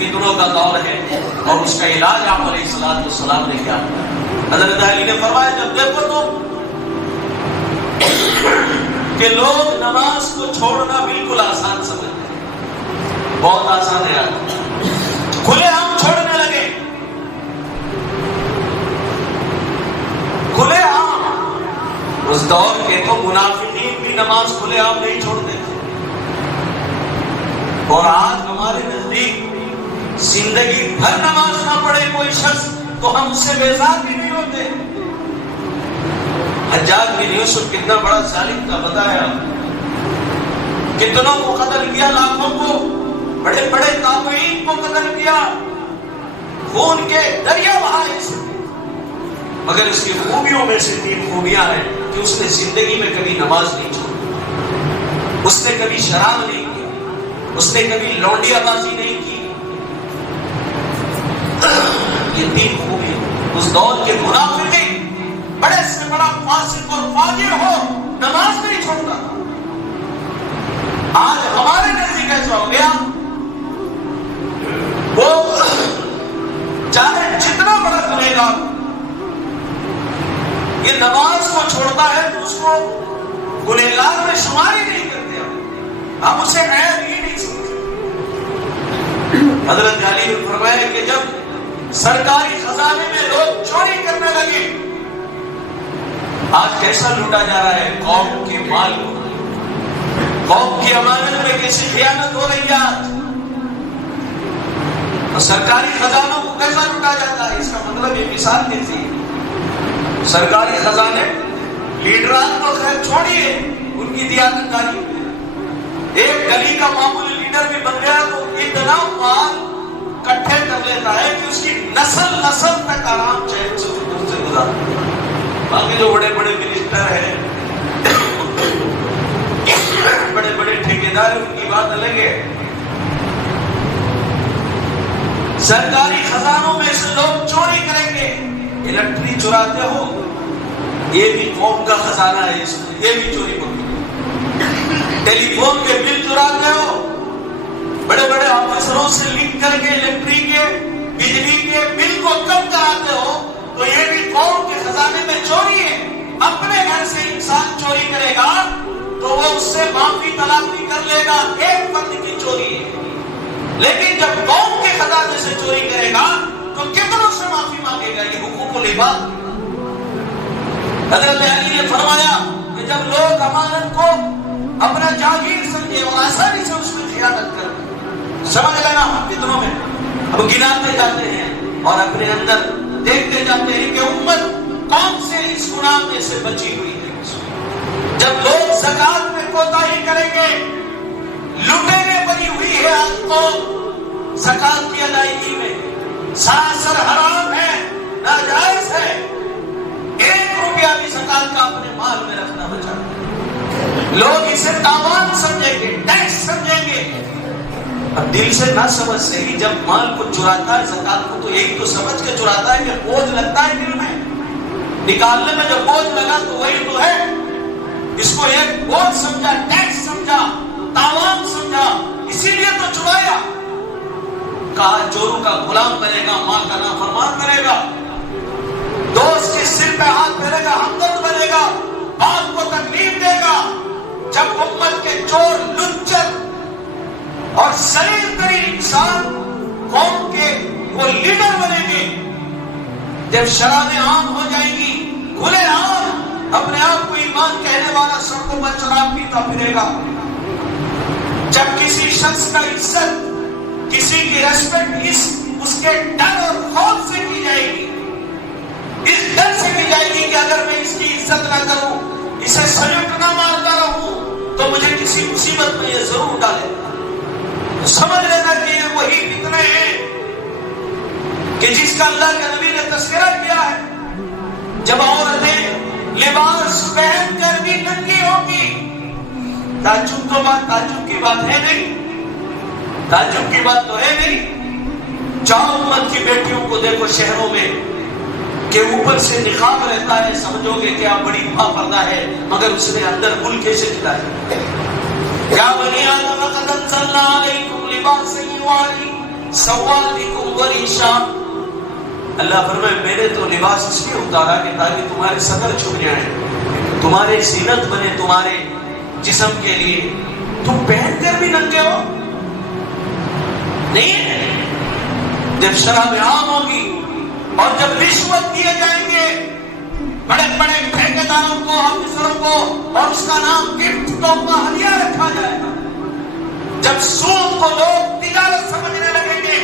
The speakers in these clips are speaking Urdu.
فتنوں کا دور ہے اور اس کا علاج آپ علیہ السلام نے کیا؟ حضرت علی نے فرمایا جب دیکھو تم کہ لوگ نماز کو چھوڑنا بالکل آسان سمجھتے ہیں، بہت آسان ہے یار، کھلے عام چھوڑنے لگے، کھلے عام۔ اس دور کے تو منافقین بھی نماز کھلے عام نہیں چھوڑتے تھے، اور آج ہمارے نزدیک زندگی بھر نماز نہ پڑھے کوئی شخص تو ہم اس سے بیزار بھی نہیں ہوتے۔ حجاج بن یوسف کتنا بڑا ظالم تھا بتایا، کتنوں کو قتل کیا، لاکھوں کو، بڑے بڑے تابعین کو قتل کیا، خون کے دریا بہائے، مگر اس کی خوبیوں میں سے 3 خوبیاں ہیں کہ اس نے زندگی میں کبھی نماز نہیں چھوڑی، اس نے کبھی شراب نہیں کی، اس نے کبھی لونڈیا بازی نہیں کی۔ یہ 3 خوبیاں اس دور کے منافقین، بڑے سے بڑا فاسق اور فاجر ہو نماز نہیں چھوڑتا۔ آج ہمارے نزدیک ایسا ہو گیا، وہ چاہے جتنا بڑا گنہگار یہ نماز کو چھوڑتا ہے تو اس کو گنہگار میں شمار ہی نہیں کرتے، ہم اسے عیب ہی نہیں سمجھتے۔ حضرت علی نے فرمایا کہ جب سرکاری خزانے میں لوگ چوری کرنے لگے، آج کیسا لوٹا جا رہا ہے قوم کے مال کو، قوم کی امانت میں کیسی خیانت ہو رہی ہے آج، اور سرکاری خزانوں کو کیسا لوٹا جاتا ہے۔ اس کا مطلب یہ مثال دیتی ہے، سرکاری خزانے لیڈران کو خیر چھوڑیے، ان کی دیانت داری، ایک گلی کا معمولی لیڈر بھی بن گیا تو اتنا مال کٹھے کر لیتا ہے کہ اس کی نسل تک آرام چین سے گزارتا۔ باقی جو بڑے بڑے منسٹر ہیں، بڑے بڑے ٹھیکیدار، ان کی بات الگ ہے۔ سرکاری خزانوں میں سے لوگ چوری کریں گے، الیکٹری چراتے ہو، یہ بھی قوم کا خزانہ ہے، یہ بھی چوری ہوگی۔ ٹیلی فون کے بل چراتے ہو، بڑے بڑے آفیسروں سے لنک کر کے الیکٹری کے، بجلی کے بل کو کم کراتے ہو، تو یہ بھی قوم کے خزانے میں چوری ہے۔ اپنے گھر سے انسان چوری کرے گا تو وہ اس سے معافی تلافی کر لے گا، ایک فرد کی چوری ہے، لیکن جب قوم کے خزانے سے چوری کرے گا تو کتنوں سے معافی مانگے گا؟ یہ حقوق العباد۔ حضرت علی نے فرمایا کہ جب لوگ امانت کو اپنا جاگیر سمجھے اور آسانی سے اس میں خیانت کریں، سمجھ لینا ہم کتنوں میں اب گناتے جاتے ہیں اور اپنے اندر دیکھتے جاتے ہیں کہ امت کون سے اس گناہ میں سے بچی ہوئی ہے۔ جب لوگ زکات میں کوتاہی کریں گے، لوٹے میں بنی ہوئی ہے آج کو زکات کی ادائیگی میں، سراسر حرام ہے، ناجائز ہے، 1 روپیہ بھی زکات کا اپنے مال میں رکھنا بچا۔ لوگ اسے تاوان سمجھیں گے، ٹیکس سمجھیں گے، اب دل سے نہ سمجھ سے ہی جب مال کو چراتا ہے زکات کو، تو ایک تو سمجھ کے چراتا ہے کہ بوجھ لگتا ہے دل میں، نکالنے میں جب بوجھ لگا تو وہی تو ہے، اس کو ایک بوجھ سمجھا، ٹیکس سمجھا، تاوان سمجھا، اسی لیے تو چرایا۔ کہا چوروں کا غلام بنے گا، ماں کا نافرمان بنے گا، دوست کے سر پہ ہاتھ پھیرے گا، ہمدرد بنے گا، باپ کو تکلیف دے گا۔ جب امت کے چور، لچر اور ذلیل ترین انسان قوم کے وہ لیڈر بنیں گے، جب شرابیں عام ہو جائیں گی، کھلے عام اپنے آپ کو ایمان کہنے والا سڑکوں پر شراب پیتا پھرے گا، جب کسی شخص کا عزت، کسی کی ریسپیکٹ اس کے ڈر اور خوف سے کی جائے گی، اس ڈر سے کی جائے گی کہ اگر میں اس کی عزت نہ کروں، اسے سلوٹ نہ مارتا رہوں تو مجھے کسی مصیبت میں یہ ضرور ڈالے گا۔ سمجھ لینا کہ یہ وہی فتنے ہیں کہ جس کا اللہ کے نبی نے تذکرہ کیا ہے۔ جب عورتیں لباس پہن کر بھی ننگی ہوگی، تعجب کی بات ہے نہیں، تعجب کی بات تو ہے نہیں۔ جاؤ امت کی بیٹیوں کو دیکھو شہروں میں کہ اوپر سے نقاب رہتا ہے، سمجھو گے کیا بڑی پردہ ہے، مگر اس نے اندر گل کیسے کھلا ہے۔ یا بنی آدم قد انزلنا علیکم لباسا یواری سوالکم وریشا، اللہ فرمائے میں نے تو لباس اس لیے اتارا کہ تاکہ تمہارے صدر چھپ جائیں، تمہارے زینت بنے تمہارے جسم کے لیے. تم پہن کر بھی ننگے ہو نہیں. جب شراب عام ہوگی اور جب رشوت دیے جائیں گے بڑے بڑے ٹھیکیداروں کو، آفیسروں کو، اور اس کا نام گفٹ تحفہ ہدیہ رکھا جائے گا، جب سود کو لوگ تجارت سمجھنے لگیں گے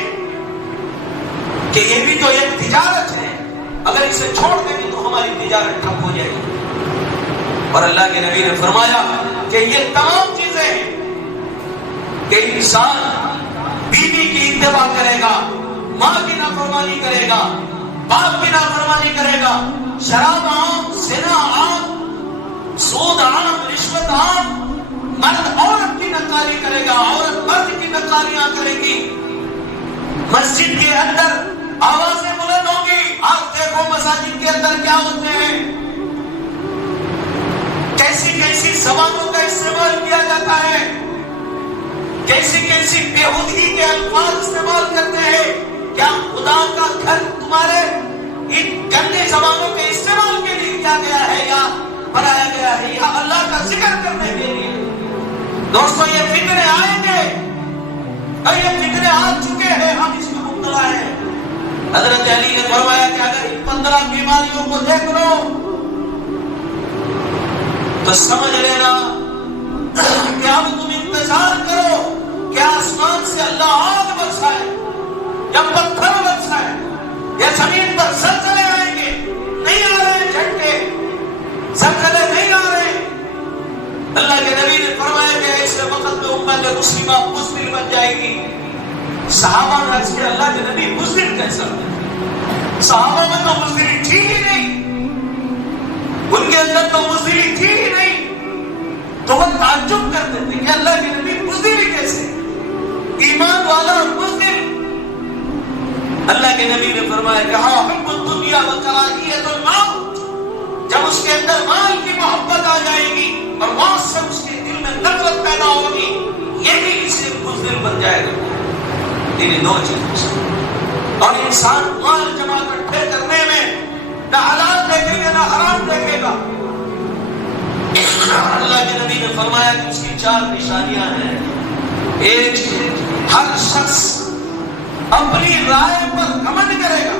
کہ یہ بھی تو ایک تجارت ہے، اگر اسے چھوڑ دیں گے تو ہماری تجارت ٹھپ ہو جائے گی. اور اللہ کے نبی نے فرمایا کہ یہ تمام چیزیں ہیں کہ انسان بیوی کی اتباع کرے گا، ماں کی نافرمانی کرے گا، باپ کی نافرمانی کرے گا، شراب عام، زنا عام، سود عام، رشوت عام، مرد عورت کی نکاری کرے گا، عورت مرد کی نکاریاں کرے گی. مسجد کے اندر آوازیں بلند ہوں گی. آپ دیکھو مساجد کے اندر کیا ہوتے ہیں، کیسی کیسی زبانوں کا استعمال کیا جاتا ہے، کیسی کیسی بےہودگی کے الفاظ استعمال کرتے ہیں. کیا خدا کا گھر تمہارے ان گندے زبانوں کے استعمال کے لیے کیا گیا ہے یا بنایا گیا ہے یا اللہ کا ذکر کرنے کے لیے؟ دوستو یہ فتنے آئیں گے اور یہ فتنے آ چکے ہیں، ہم اس میں مبتلا ہیں. حضرت علی نے فرمایا کہ اگر ان 15 بیماریوں کو دیکھ لو تو سمجھ لینا کہ اب تم انتظار کرو کہ آسمان سے اللہ آگ برسائے یا پتھر برسائے یا زمین پر زلزلے آئیں گے. نہیں آ رہے جھٹکے، زلزلے نہیں آ رہے. اللہ کے نبی نے فرمایا کہ ایسے وقت میں امت مسلمہ بزدل بن جائے گی. صحابہ نے عرض کیا اللہ کے نبی بزدل کیسا؟ صحابہ میں تو بزدلی تھی ہی نہیں، ان کے اندر تو بزدلی تھی ہی نہیں. تو وہ تعجب کرتے تھے کہ اللہ کے نبی بزدلی کیسے؟ ایمان والا اور بزدل. اللہ کے نبی نے فرمایا کہ ہاں حب الدنیا و کراہیت الموت، جب اس کے اندر مال کی محبت آ جائے گی اور موت سے اس کے دل میں نفرت پیدا ہوگی، یہ بھی اسے بزدل بن جائے گا. انہیں دو چیزیں. اور انسان مال جمع اکٹھے کرنے میں نہ حلال دیکھے گا نہ حرام دیکھے گا. اللہ کے نبی نے فرمایا کہ اس کی 4 نشانیاں ہیں. ایک، ہر شخص اپنی رائے پر گھمنڈ کرے گا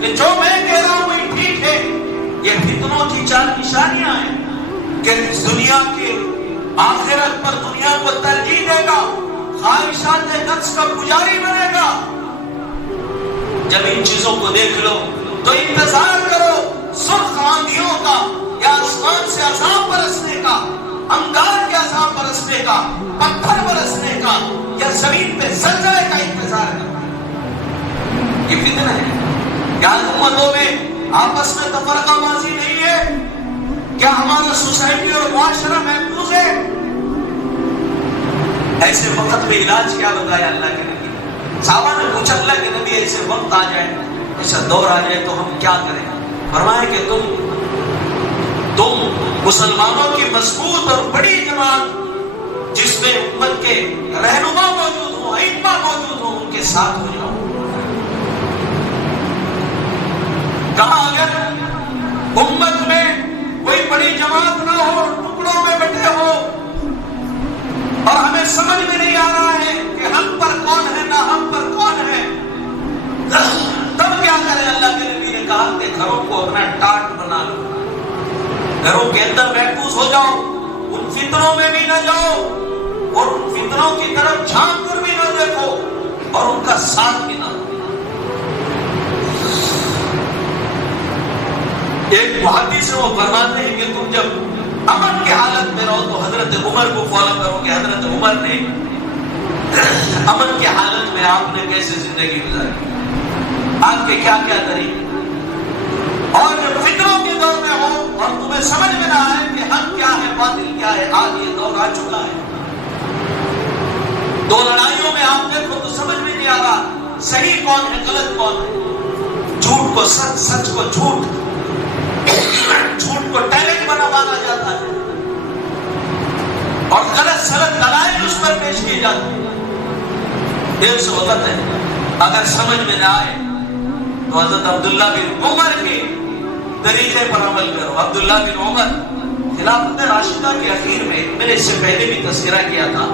کہ جو میں کہہ رہا ہوں وہی ٹھیک ہے. یہ فتنوں کی 4 نشانیاں ہیں کہ دنیا کے آخرت پر دنیا کو ترجیح دے گا، خواہشات نفس کا پجاری بنے گا. جب ان چیزوں کو دیکھ لو تو انتظار کرو سرخ آندھیوں کا یا آسمان سے عذاب برسنے کا، انگار کے عذاب برسنے کا، پتھر برسنے کا یا زمین پہ زلزلے کا انتظار کرو. یہ فتنہ ہے. کیا امتوں میں آپس میں تفرقہ بازی نہیں ہے؟ کیا ہمارا سوسائٹی اور معاشرہ محفوظ ہے؟ ایسے وقت میں علاج کیا بتایا اللہ کے نبی؟ صحابہ نے پوچھا اللہ کے نبی ایسے وقت آ جائے، ایسا دور آ جائے تو ہم کیا کریں؟ فرمایا کہ تم مسلمانوں کی مضبوط اور بڑی جماعت جس میں امت کے رہنما موجود ہوں، ائمہ موجود ہوں، ان کے ساتھ ہو جاؤ. کہا اگر امت میں کوئی بڑی جماعت نہ ہو، ٹکڑوں میں بیٹھے ہو اور ہمیں سمجھ میں نہیں آ رہا ہے کہ ہم پر کون ہے نہ ہم پر کون ہے، تب کیا کریں؟ اللہ کے نبی نے کہا کہ گھروں کو اپنا ٹاٹ بنا لو، گھروں کے اندر محفوظ ہو جاؤ، ان فتنوں میں بھی نہ جاؤ اور ان فتنوں کی طرف جھانک کر بھی نہ دیکھو اور ان کا ساتھ بھی نہ دو. ایک محدث سے وہ فرماتے ہیں کہ تم جب امن کی حالت میں رہو تو حضرت عمر کو فالو کرو کہ حضرت عمر نے امن کی حالت میں آپ نے کیسے زندگی گزاری، آپ کے کیا کیا طریقے. اور جب فکروں کے دور میں ہو اور تمہیں سمجھ میں نہ آئے کہ حق کیا ہے باطل کیا ہے، آج یہ دور آ چکا ہے. 2 لڑائیوں میں آپ دیکھو تو سمجھ میں نہیں آ رہا صحیح کون ہے غلط کون ہے. جھوٹ کو سچ، سچ کو جھوٹ، جھوٹ کو ٹیلنٹ بنوانا جاتا ہے اور غلط سلط دلائل اس پر پیش کی جاتی ہے. دیر سے وقت ہے. اگر سمجھ میں نہ آئے تو حضرت عبداللہ بن عمر کے طریقے پر عمل کرو. عبداللہ بن عمر خلافت راشدہ کے اخیر میں، میں نے اس سے پہلے بھی تذکرہ کیا تھا،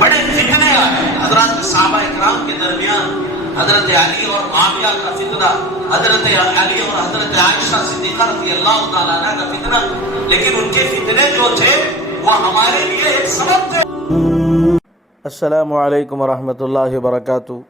بڑے فتنے آئے حضرات صحابہ اکرام کے درمیان. حضرت علی اور معاویہ کا فتنہ، حضرت علی اور حضرت عائشہ صدیقہ رضی اللہ تعالیٰ عنہ کا فتنہ، لیکن ان کے فتنے جو تھے وہ ہمارے لیے ایک سبب تھے. السلام علیکم ورحمۃ اللہ وبرکاتہ.